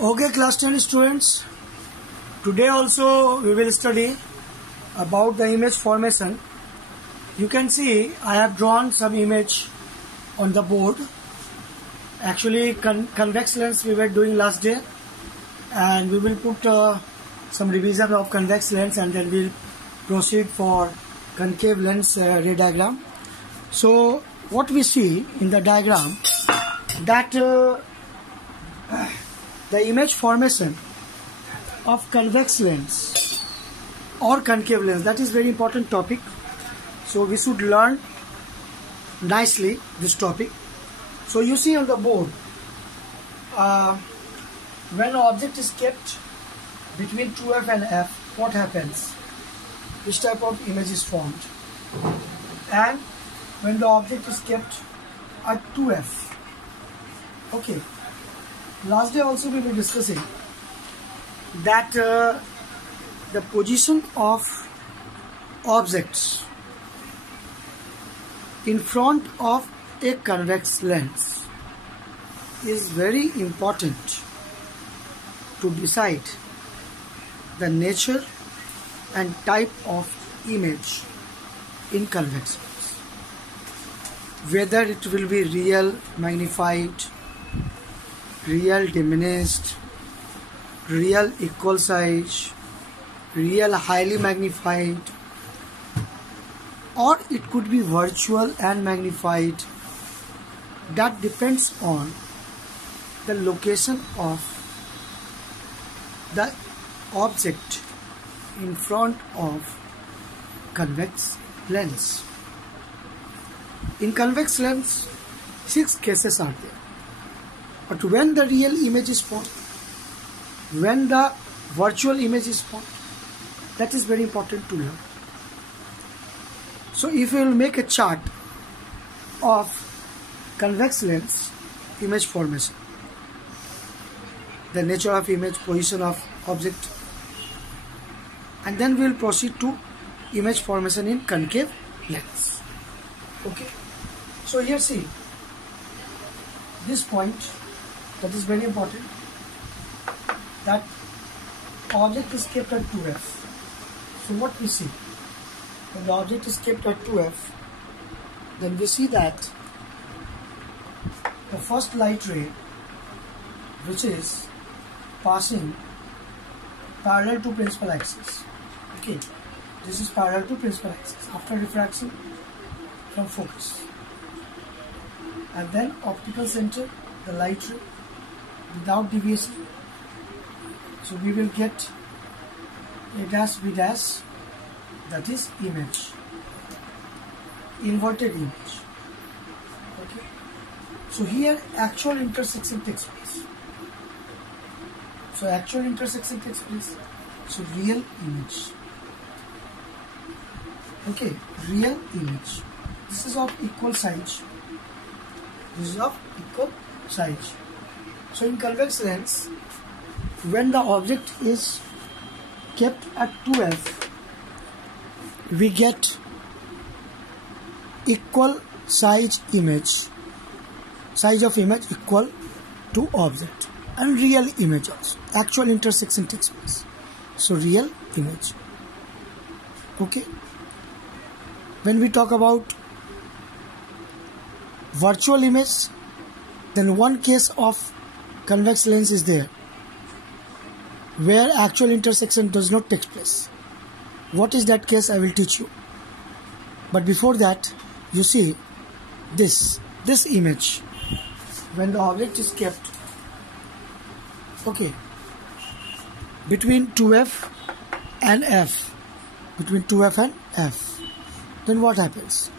Okay, class 10 students, today also we will study about the image formation. You can see I have drawn some image on the board. Actually convex lens we were doing last day, and we will put some revision of convex lens, and then we'll proceed for concave lens ray diagram. So what we see in the diagram, that the image formation of convex lens or concave lens, that is very important topic. So we should learn nicely this topic. So you see on the board, when an object is kept between 2f and f, what happens? Which type of image is formed? And when the object is kept at 2f, okay. Last day also we were discussing that the position of objects in front of a convex lens is very important to decide the nature and type of image in convex lens. Whether it will be real magnified, real diminished, real equal size, real highly magnified, or it could be virtual and magnified. That depends on the location of the object in front of convex lens. In convex lens, 6 cases are there. But when the real image is formed, when the virtual image is formed, that is very important to learn. So if you will make a chart of convex lens image formation, the nature of image, position of object, and then we will proceed to image formation in concave lens. Okay. So here see, this point, that is very important, that object is kept at 2f. So what we see, when the object is kept at 2f, then we see that the first light ray, which is passing parallel to principal axis, okay, this is parallel to principal axis after refraction from focus, and then optical center, the light ray without deviation. So we will get A dash B dash, that is image, inverted image. Okay. So here actual intersection takes place. So actual intersection takes place. So real image. Okay, real image. This is of equal size. This is of equal size. So in convex lens, when the object is kept at 2f, we get equal size image, size of image equal to object, and real image also. Actual intersection takes place. So real image. Okay. When we talk about virtual image, then one case of convex lens is there where actual intersection does not take place. What is that case? I will teach you. But before that, you see this image when the object is kept, okay, between 2f and f, between 2f and f, then what happens?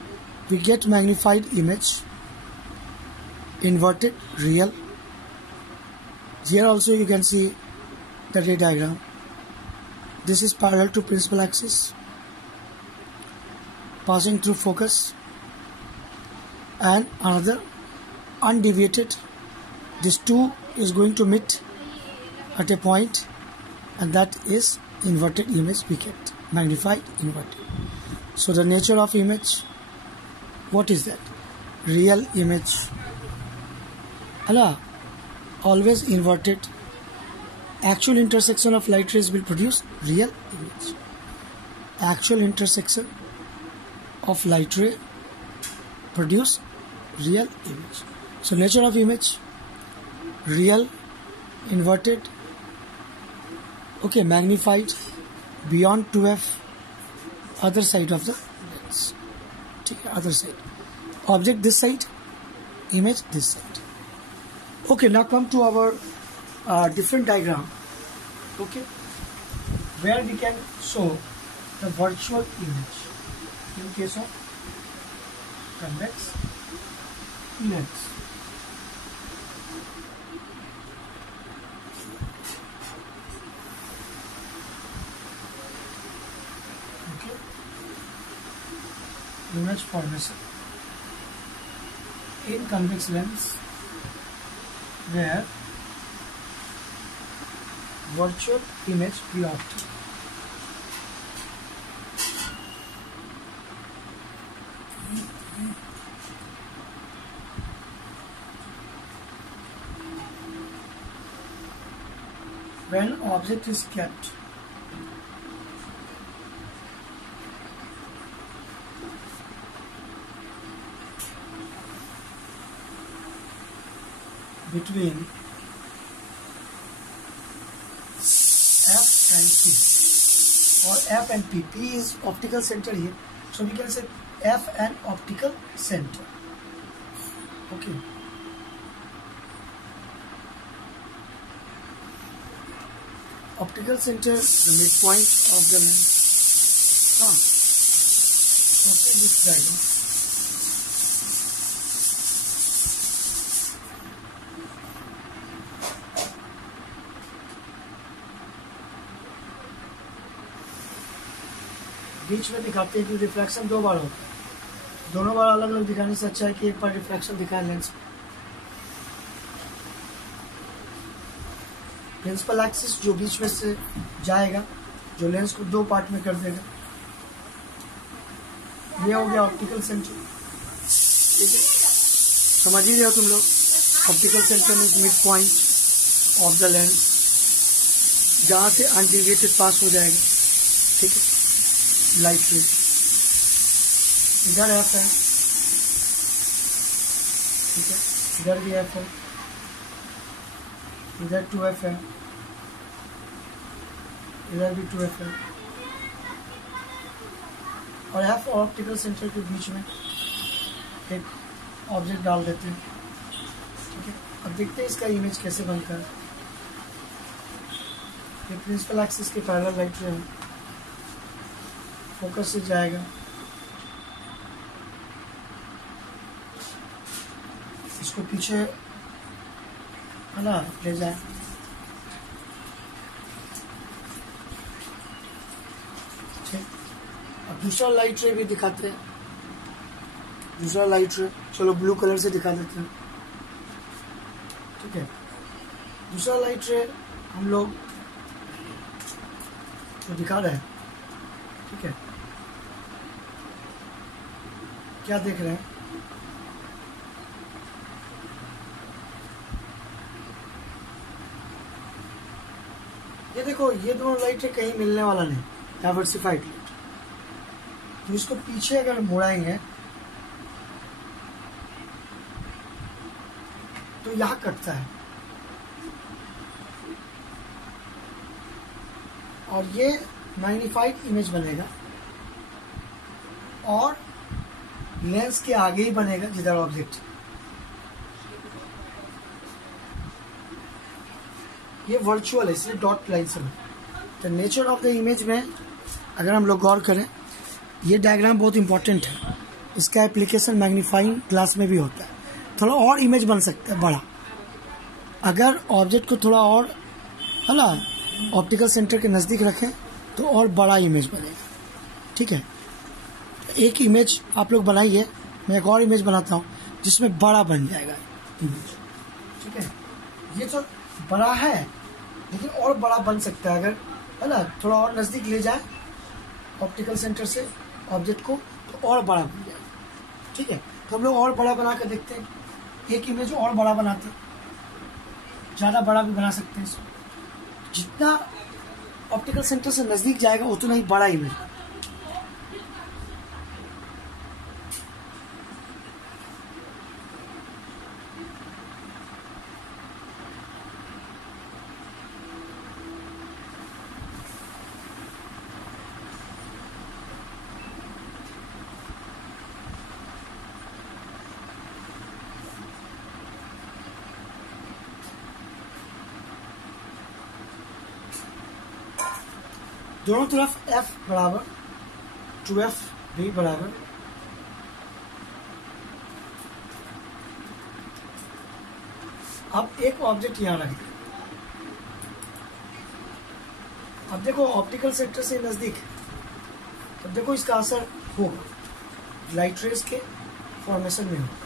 We get magnified image, inverted, real. Here also you can see the ray diagram. This is parallel to principal axis, passing through focus, and another undeviated. This two is going to meet at a point, and that is inverted image we get, magnified, inverted. So the nature of image, what is that? Real image. Allah, always inverted actual intersection of light rays will produce real image. Actual intersection of light ray produce real image. So nature of image: real, inverted, okay, magnified, beyond 2f, other side of the lens, other side, object this side, image this side. Okay, now come to our different diagram, okay, where we can show the virtual image in case of convex lens. Okay, image formation in convex lens where virtual image we obtain. When object is kept between F and P, or F and P. P is optical center here, so we can say F and optical center. Okay. Optical center, the midpoint of the lens. Okay, this diagram. बीच में दिखाते हैं कि reflection 2 बार होता है, दोनों बार अलग अलग दिखाने से अच्छा है कि एक बार रिफ्लेक्शन दिखाए लेंस में। प्रिंसिपल एक्सिस जो बीच में से जाएगा, जो लेंस को 2 पार्ट में कर देगा, ये हो गया ऑप्टिकल सेंटर। ठीक है, समझ ही रहे हो तुम लोग। Optical centre means mid point of the lens, जहाँ से अनडिविएटेड पास हो जाएगा। ठीक है, लाइट रे इधर एफ है, ठीक है, इधर भी एफ है, इधर 2f है, इधर भी 2f है, और एफ और ऑप्टिकल सेंटर के बीच में एक ऑब्जेक्ट डाल देते हैं। ठीक है, अब देखते हैं इसका इमेज कैसे बनता है। ये प्रिंसिपल एक्सिस के पैरेलल लाइट रे है, फोकस से जाएगा, इसको पीछे है ना ले जाए, ठीक। अब दूसरा लाइट रे भी दिखाते हैं, दूसरा लाइट रे, चलो ब्लू कलर से दिखा देते हैं। ठीक है, दूसरा लाइट रे हम लोग तो दिखा रहे हैं। ठीक है, क्या देख रहे हैं? ये देखो, ये दोनों लाइट कहीं मिलने वाला नहीं, डाइवर्सिफाइड लाइट। तो इसको पीछे अगर मुड़ाएंगे तो यहां कटता है, और ये मैग्नीफाइड इमेज बनेगा, और लेंस के आगे ही बनेगा जिधर ऑब्जेक्ट। ये वर्चुअल है, इसलिए डॉट लाइन से। तो नेचर ऑफ द इमेज में अगर हम लोग गौर करें, ये डायग्राम बहुत इंपॉर्टेंट है। इसका एप्लीकेशन मैग्नीफाइंग ग्लास में भी होता है। थोड़ा और इमेज बन सकता है बड़ा, अगर ऑब्जेक्ट को थोड़ा और है ना ऑप्टिकल सेंटर के नज़दीक रखें तो और बड़ा इमेज बनेगा। ठीक है, एक इमेज आप लोग बनाइए, मैं एक और इमेज बनाता हूँ जिसमें बड़ा बन जाएगा इमेज। ठीक है, ये तो बड़ा है लेकिन और बड़ा बन सकता है अगर है ना थोड़ा और नज़दीक ले जाए ऑप्टिकल सेंटर से ऑब्जेक्ट को, तो और बड़ा बन जाएगा। ठीक है, तो हम लोग और बड़ा बना कर देखते हैं, एक इमेज और बड़ा बनाते हैं, ज़्यादा बड़ा भी बना सकते हैं इसको। जितना ऑप्टिकल सेंटर से नजदीक जाएगा उतना ही बड़ा इमेज। दोनों तरफ f बराबर 2f भी बराबर अब एक ऑब्जेक्ट यहां रख दिया। अब देखो ऑप्टिकल सेक्टर से नजदीक, अब देखो इसका असर होगा लाइट रेज के फॉर्मेशन में होगा।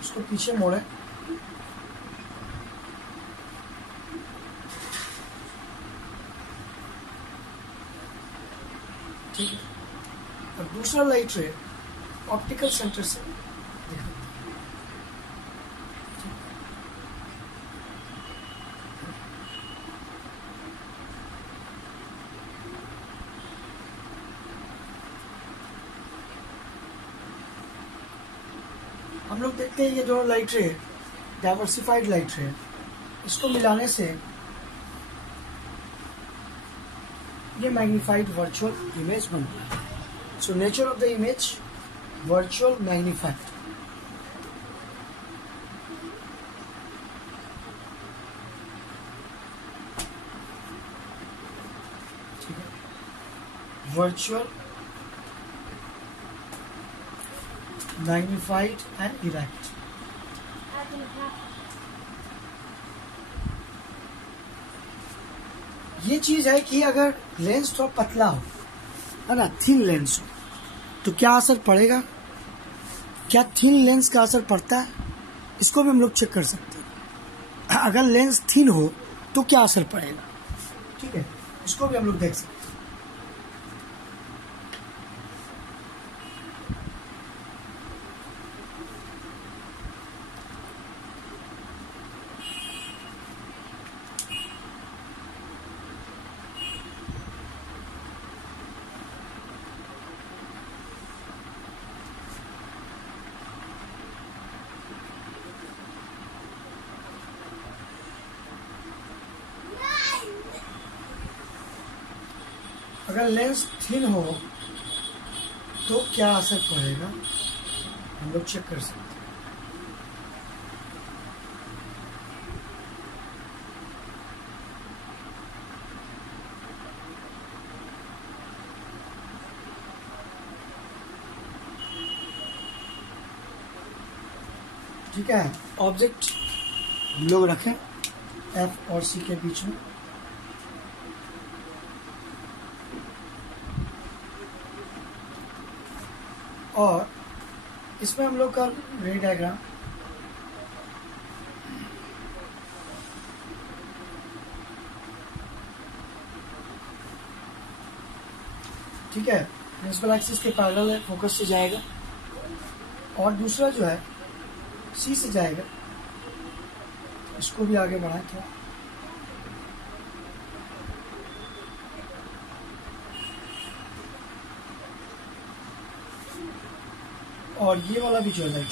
उसको पीछे मोड़े, ठीक है। और दूसरा लाइट रे ऑप्टिकल सेंटर से देखो, हम लोग देखते हैं ये दोनों लाइट रे डाइवर्सिफाइड लाइट रे, इसको मिलाने से ये मैग्नीफाइड वर्चुअल इमेज बनता है। So nature of the image virtual magnified. ठीक है, वर्चुअल मैग्नीफाइड एंड इरेक्ट। ये चीज है कि अगर लेंस थोड़ा पतला हो, है ना, थिन लेंस हो, तो क्या असर पड़ेगा? क्या थिन लेंस का असर पड़ता है? इसको भी हम लोग चेक कर सकते हैं। अगर लेंस थिन हो तो क्या असर पड़ेगा, ठीक है, इसको भी हम लोग देख सकते हैं। अगर लेंस थिन हो तो क्या असर पड़ेगा, हम लोग चेक कर सकते हैं। ठीक है, ऑब्जेक्ट हम लोग रखें एफ और सी के बीच में, और इसमें हम लोग का रे डायग्राम ठीक है, प्रिंसिपल एक्सिस के पैरेलल है, फोकस से जाएगा, और दूसरा जो है सी से जाएगा, इसको भी आगे बढ़ाएं थोड़ा। और ये वाला भी जो है लाइट,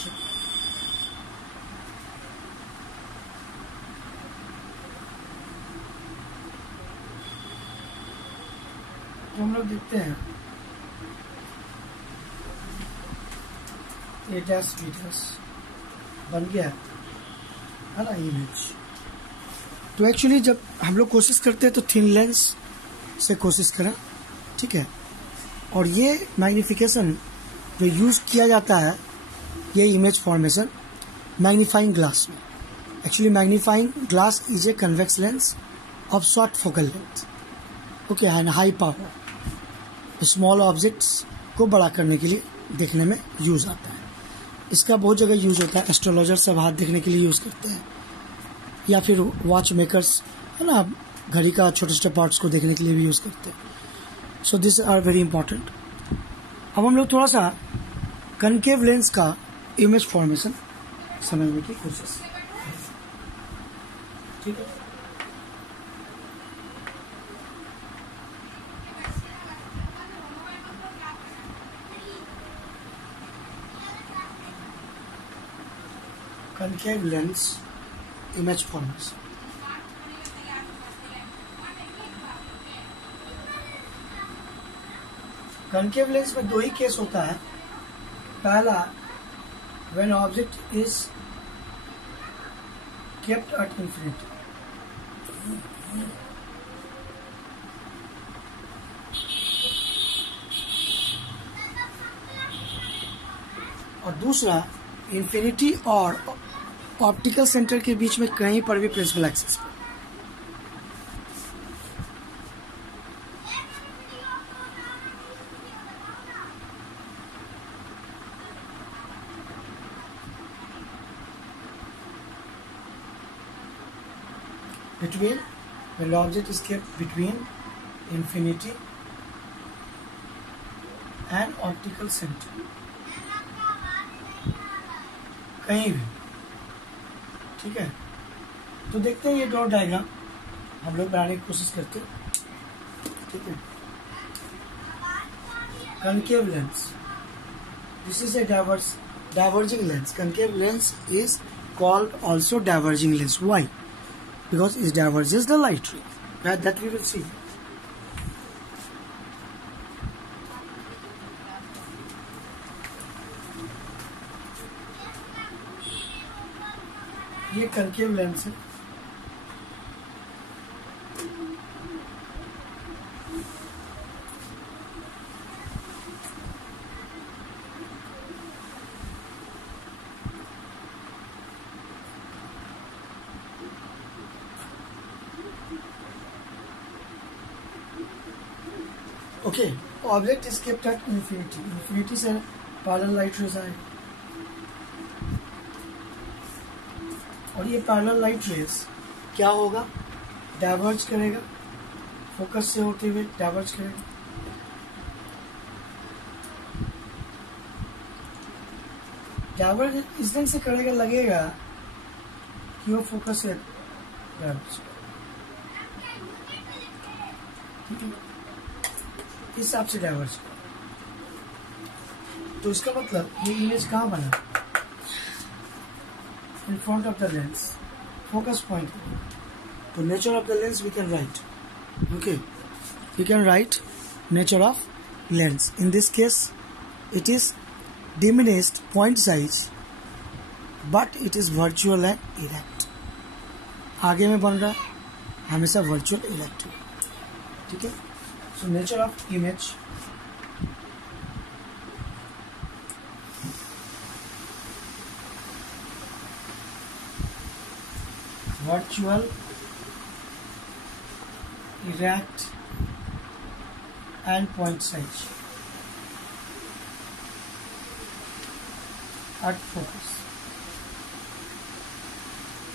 तो हम लोग देखते हैं ए डैश बी डैश बन गया है ना इमेज। तो एक्चुअली जब हम लोग कोशिश करते हैं तो थिन लेंस से कोशिश करें, ठीक है। और ये मैग्निफिकेशन जो यूज किया जाता है, ये इमेज फॉर्मेशन मैग्नीफाइंग ग्लास में। Actually magnifying glass is a convex lens of short focal length, okay, and high power. Small objects को बड़ा करने के लिए देखने में यूज आता है। इसका बहुत जगह यूज होता है, एस्ट्रोलॉजर सब हाथ देखने के लिए यूज करते हैं, या फिर वॉच मेकर्स, है ना, घड़ी का छोटे छोटे पार्ट्स को देखने के लिए भी यूज करते हैं। So this are very important. अब हम लोग थोड़ा सा कनकेव लेंस का इमेज फॉर्मेशन समझने की कोशिश, ठीक है। Concave lens image formation, concave lens में दो ही केस होता है। पहला, when object is kept at infinity, और दूसरा इंफिनिटी और ऑप्टिकल सेंटर के बीच में कहीं पर भी प्रिंसिपल एक्सिस पर। Between, when the object is kept between infinity and optical center, कहीं भी, ठीक है। तो देखते हैं ये डॉट डायग्राम हम लोग बनाने की कोशिश करते हैं, ठीक है। Concave lens, this is a diverging lens. Concave lens is called also diverging lens. Why? Because it diverges the light ray. That we will see. ये कनकेव लेंस है, okay. Object is kept at infinity, infinity से parallel light rays आए, और ये parallel light rays क्या होगा, diverge करेगा, focus से होते हुए डाइवर्ज करेगा। डाइवर्ज इस ढंग से करेगा, लगेगा कि वो फोकस से डाइवर्ज, ठीक है, इस हिसाब से डाइवर्ज। तो इसका मतलब ये इमेज कहाँ बना, in front of the lens, focus point. तो nature of the lens we can write, okay, we can write nature of lens. In this case it is diminished point size but it is virtual and erect. आगे में बन रहा है, हमेशा virtual erect, ठीक है। So nature of image, virtual, erect and point size at focus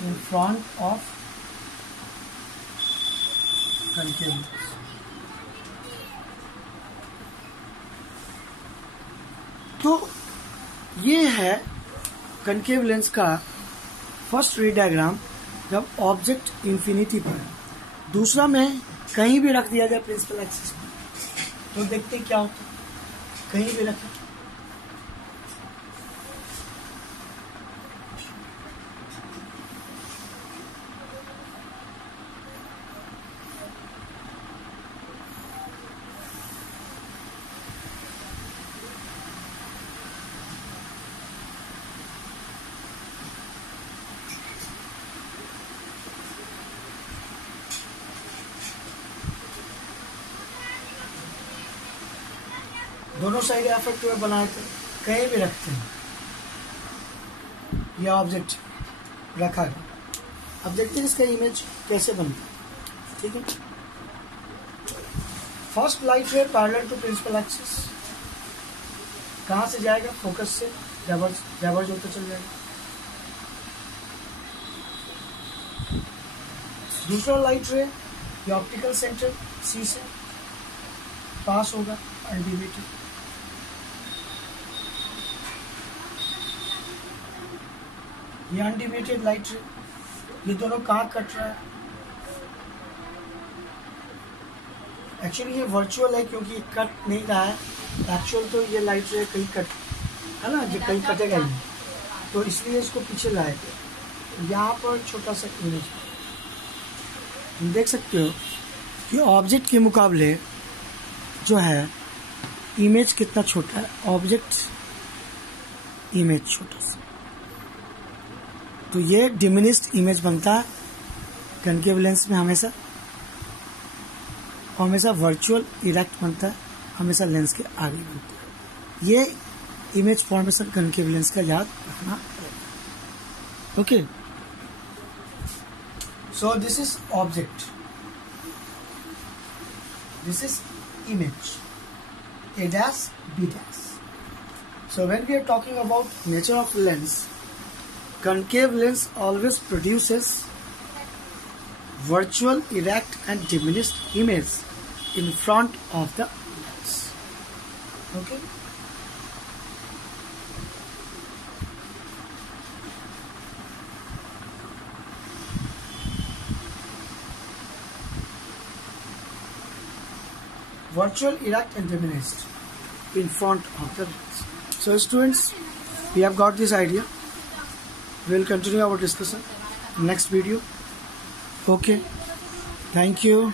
in front of concave lens. तो ये है कनकेव लेंस का फर्स्ट रे डायग्राम, जब ऑब्जेक्ट इंफिनिटी पर है। दूसरा में कहीं भी रख दिया जाए प्रिंसिपल एक्सिस पर, तो देखते हैं क्या होता है, कहीं भी रखें। दोनों साइड इफेक्ट में बनाए थे, कहीं भी रखते हैं, यह ऑब्जेक्ट रखा गया। अब देखते हैं इसका इमेज कैसे बनता है, ठीक है। First light ray parallel to principal axis, कहां से जाएगा, फोकस से डाइवर्ज होता चल जाएगा। दूसरा लाइट रे ये ऑप्टिकल सेंटर सी से पास होगा अल्टीमेटली, ये अनडिविएटेड लाइट रे, ये दोनों कहाँ कट रहा है? एक्चुअली ये वर्चुअल है क्योंकि कट नहीं रहा है, एक्चुअल तो ये लाइट रे कहीं कट है ना, जो कहीं कटेगा ही, तो इसलिए इसको पीछे लाया गया। यहाँ पर छोटा सा इमेज देख सकते हो कि ऑब्जेक्ट के मुकाबले जो है इमेज कितना छोटा है, ऑब्जेक्ट इमेज छोटा सा, तो ये डिमिनिश्ड इमेज बनता है कनकेव लेंस में हमेशा वर्चुअल इरेक्ट बनता है, हमेशा लेंस के आगे बनता है। ये इमेज फॉर्मेशन कनकेव लेंस का याद रखना पड़ेगा। Okay, so this is object, this is image, A dash, B dash. So when we are talking about nature of lens, concave lens always produces virtual, erect and diminished image in front of the lens. Okay. Virtual, erect and diminished in front of the lens. So students, we have got this idea. We will continue our discussion in next video. Okay, thank you.